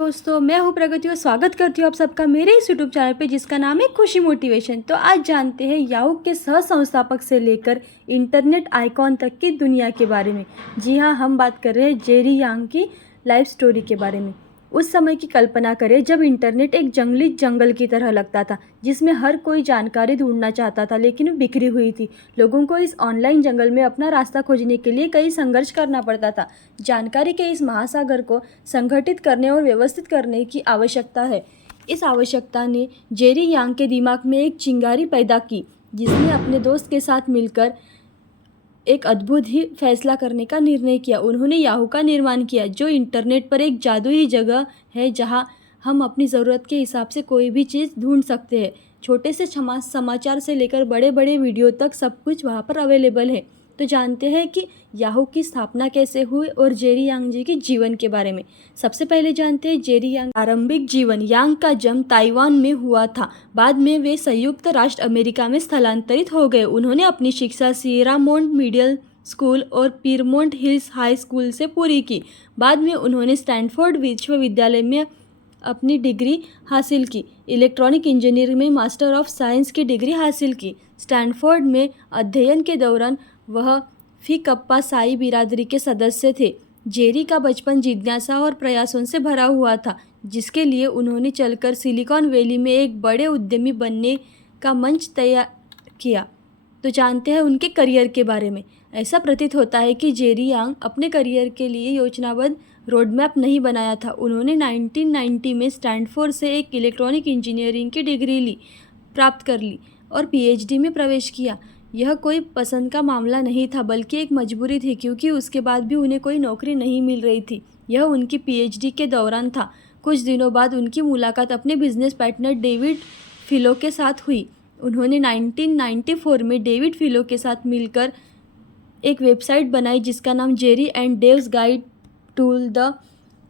दोस्तों, मैं हूँ प्रगति और स्वागत करती हूँ आप सबका मेरे इस यूट्यूब चैनल पे जिसका नाम है खुशी मोटिवेशन। तो आज जानते हैं याहू के सह संस्थापक से लेकर इंटरनेट आइकॉन तक की दुनिया के बारे में। जी हाँ, हम बात कर रहे हैं जेरी यांग की लाइफ स्टोरी के बारे में। उस समय की कल्पना करें जब इंटरनेट एक जंगली जंगल की तरह लगता था, जिसमें हर कोई जानकारी ढूंढना चाहता था लेकिन बिखरी हुई थी। लोगों को इस ऑनलाइन जंगल में अपना रास्ता खोजने के लिए कई संघर्ष करना पड़ता था। जानकारी के इस महासागर को संगठित करने और व्यवस्थित करने की आवश्यकता है। इस आवश्यकता ने जेरी यांग के दिमाग में एक चिंगारी पैदा की, जिसने अपने दोस्त के साथ मिलकर एक अद्भुत ही फैसला करने का निर्णय किया। उन्होंने याहू का निर्माण किया, जो इंटरनेट पर एक जादुई जगह है जहां हम अपनी ज़रूरत के हिसाब से कोई भी चीज़ ढूंढ सकते हैं। छोटे से समाचार से लेकर बड़े बड़े वीडियो तक सब कुछ वहां पर अवेलेबल है। तो जानते हैं कि याहू की स्थापना कैसे हुई और जेरी यांग जी के जीवन के बारे में। सबसे पहले जानते हैं जेरी यांग आरंभिक जीवन। यांग का जन्म ताइवान में हुआ था। बाद में वे संयुक्त राष्ट्र अमेरिका में स्थलांतरित हो गए। उन्होंने अपनी शिक्षा सियरा मोंट मिडिल स्कूल और पीरमोंट हिल्स हाई स्कूल से पूरी की। बाद में उन्होंने स्टैनफोर्ड विश्वविद्यालय में अपनी डिग्री हासिल की। इलेक्ट्रॉनिक इंजीनियरिंग में मास्टर ऑफ साइंस की डिग्री हासिल की। स्टैनफोर्ड में अध्ययन के दौरान वह फी कप्पा साई बिरादरी के सदस्य थे। जेरी का बचपन जिज्ञासा और प्रयासों से भरा हुआ था, जिसके लिए उन्होंने चलकर सिलिकॉन वैली में एक बड़े उद्यमी बनने का मंच तैयार किया। तो जानते हैं उनके करियर के बारे में। ऐसा प्रतीत होता है कि जेरी यांग अपने करियर के लिए योजनाबद्ध रोडमैप नहीं बनाया था। उन्होंने 1990 में स्टैनफोर्ड से एक इलेक्ट्रॉनिक इंजीनियरिंग की डिग्री प्राप्त कर ली और पीएचडी में प्रवेश किया। यह कोई पसंद का मामला नहीं था, बल्कि एक मजबूरी थी, क्योंकि उसके बाद भी उन्हें कोई नौकरी नहीं मिल रही थी। यह उनकी पीएचडी के दौरान था। कुछ दिनों बाद उनकी मुलाकात अपने बिजनेस पार्टनर डेविड फिलो के साथ हुई। उन्होंने 1994 में डेविड फिलो के साथ मिलकर एक वेबसाइट बनाई जिसका नाम Jerry and Dave's guide to the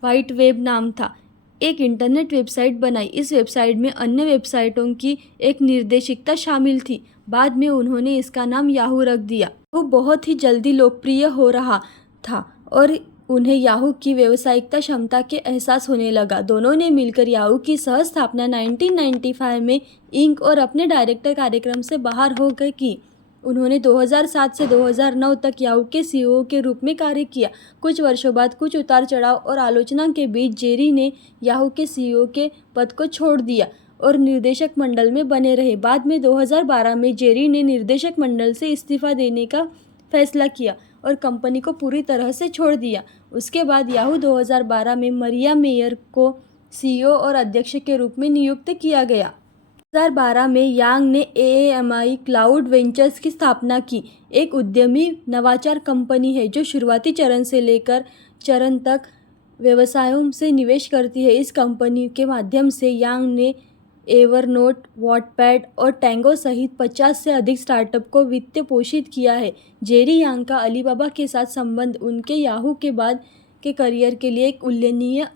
wide web नाम था। एक इंटरनेट वेबसाइट बनाई। इस वेबसाइट में अन्य वेबसाइटों की एक निर्देशिका शामिल थी। बाद में उन्होंने इसका नाम याहू रख दिया। वो बहुत ही जल्दी लोकप्रिय हो रहा था और उन्हें याहू की व्यावसायिकता क्षमता के एहसास होने लगा। दोनों ने मिलकर याहू की सह स्थापना 1995 में इंक और अपने डायरेक्टर कार्यक्रम से बाहर हो गए की। उन्होंने 2007 से 2009 तक याहू के सीईओ के रूप में कार्य किया। कुछ वर्षों बाद कुछ उतार चढ़ाव और आलोचना के बीच जेरी ने याहू के सीईओ के पद को छोड़ दिया और निर्देशक मंडल में बने रहे। बाद में 2012 में जेरी ने निर्देशक मंडल से इस्तीफा देने का फैसला किया और कंपनी को पूरी तरह से छोड़ दिया। उसके बाद याहू 2012 में मरिया मेयर को सीईओ और अध्यक्ष के रूप में नियुक्त किया गया। 2012 में यांग ने एएमआई क्लाउड वेंचर्स की स्थापना की। एक उद्यमी नवाचार कंपनी है जो शुरुआती चरण से लेकर चरण तक व्यवसायों से निवेश करती है। इस कंपनी के माध्यम से यांग ने एवरनोट, वॉटपैड और टैंगो सहित 50 से अधिक स्टार्टअप को वित्त पोषित किया है। जेरी यांग का अलीबाबा के साथ संबंध उनके याहू के बाद के करियर के लिए एक उल्लेखनीय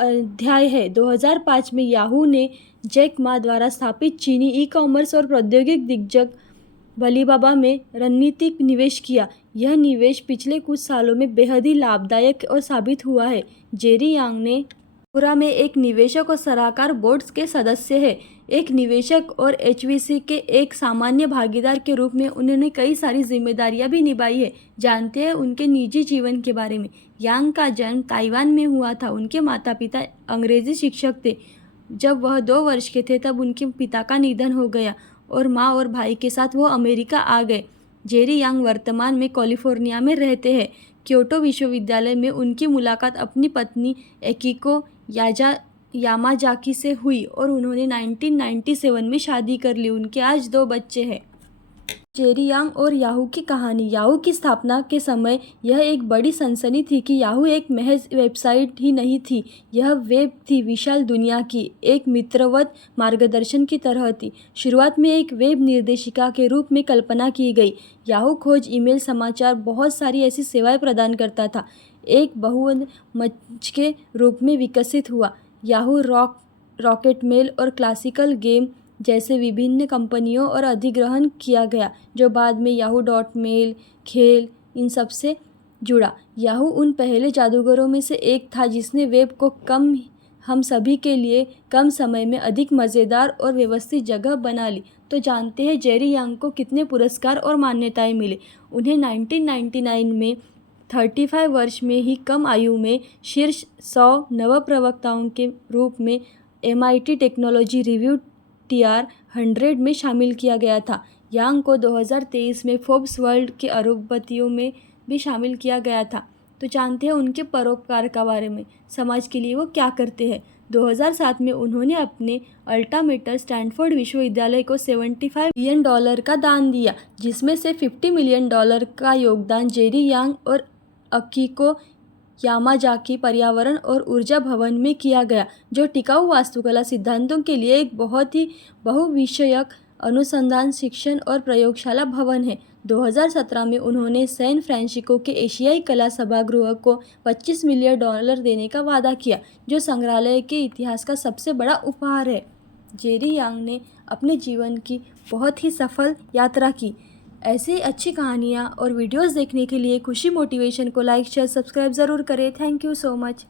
अध्याय है। 2005 में याहू ने जैक मा द्वारा स्थापित चीनी ई-कॉमर्स और प्रौद्योगिक दिग्गज अलीबाबा में रणनीतिक निवेश किया। यह निवेश पिछले कुछ सालों में बेहद ही लाभदायक और साबित हुआ है। जेरी यांग ने पूरा में एक निवेशक और सलाहकार बोर्ड के सदस्य है। एक निवेशक और एचवीसी के एक सामान्य भागीदार के रूप में उन्होंने कई सारी जिम्मेदारियां भी निभाई है। जानते हैं उनके निजी जीवन के बारे में। यांग का जन्म ताइवान में हुआ था। उनके माता पिता अंग्रेजी शिक्षक थे। जब वह 2 वर्ष के थे तब उनके पिता का निधन हो गया और माँ और भाई के साथ वो अमेरिका आ गए। जेरी यांग वर्तमान में कैलिफोर्निया में रहते हैं। क्योटो विश्वविद्यालय में उनकी मुलाकात अपनी पत्नी एकिको यामाजाकी से हुई और उन्होंने 1997 में शादी कर ली। उनके आज 2 बच्चे हैं। जेरी यांग और याहू की कहानी। याहू की स्थापना के समय यह एक बड़ी सनसनी थी कि याहू एक महज वेबसाइट ही नहीं थी, यह वेब थी विशाल दुनिया की, एक मित्रवत मार्गदर्शन की तरह थी। शुरुआत में एक वेब निर्देशिका के रूप में कल्पना की गई। याहू खोज, ईमेल, समाचार, बहुत सारी ऐसी सेवाएं प्रदान करता था। एक बहुविध मंच के रूप में विकसित हुआ। याहू रॉकेट मेल और क्लासिकल गेम जैसे विभिन्न कंपनियों और अधिग्रहण किया गया, जो बाद में याहू डॉट मेल, खेल, इन सब से जुड़ा। याहू उन पहले जादूगरों में से एक था जिसने वेब को कम हम सभी के लिए कम समय में अधिक मज़ेदार और व्यवस्थित जगह बना ली। तो जानते हैं जेरी यांग को कितने पुरस्कार और मान्यताएं मिले। उन्हें 1999 में 35 वर्ष में ही कम आयु में शीर्ष 100 नवप्रवक्ताओं के रूप में MIT टेक्नोलॉजी रिव्यू TR100 में शामिल किया गया था। यांग को 2023 में फोर्ब्स वर्ल्ड के अरबपतियों में भी शामिल किया गया था। तो जानते हैं उनके परोपकार के बारे में, समाज के लिए वो क्या करते हैं। 2007 में उन्होंने अपने अल्टा मेटर स्टैनफोर्ड विश्वविद्यालय को $75 मिलियन का दान दिया, जिसमें से $50 मिलियन का योगदान जेरी यांग और अकीको यामाजाकी पर्यावरण और ऊर्जा भवन में किया गया, जो टिकाऊ वास्तुकला सिद्धांतों के लिए एक बहुत ही बहुविषयक अनुसंधान, शिक्षण और प्रयोगशाला भवन है। 2017 में उन्होंने सैन फ्रांसिस्को के एशियाई कला सभागृह को $25 मिलियन देने का वादा किया, जो संग्रहालय के इतिहास का सबसे बड़ा उपहार है। जेरी यांग ने अपने जीवन की बहुत ही सफल यात्रा की। ऐसी अच्छी कहानियाँ और वीडियोस देखने के लिए खुशी मोटिवेशन को लाइक शेयर सब्सक्राइब ज़रूर करें। Thank you so much.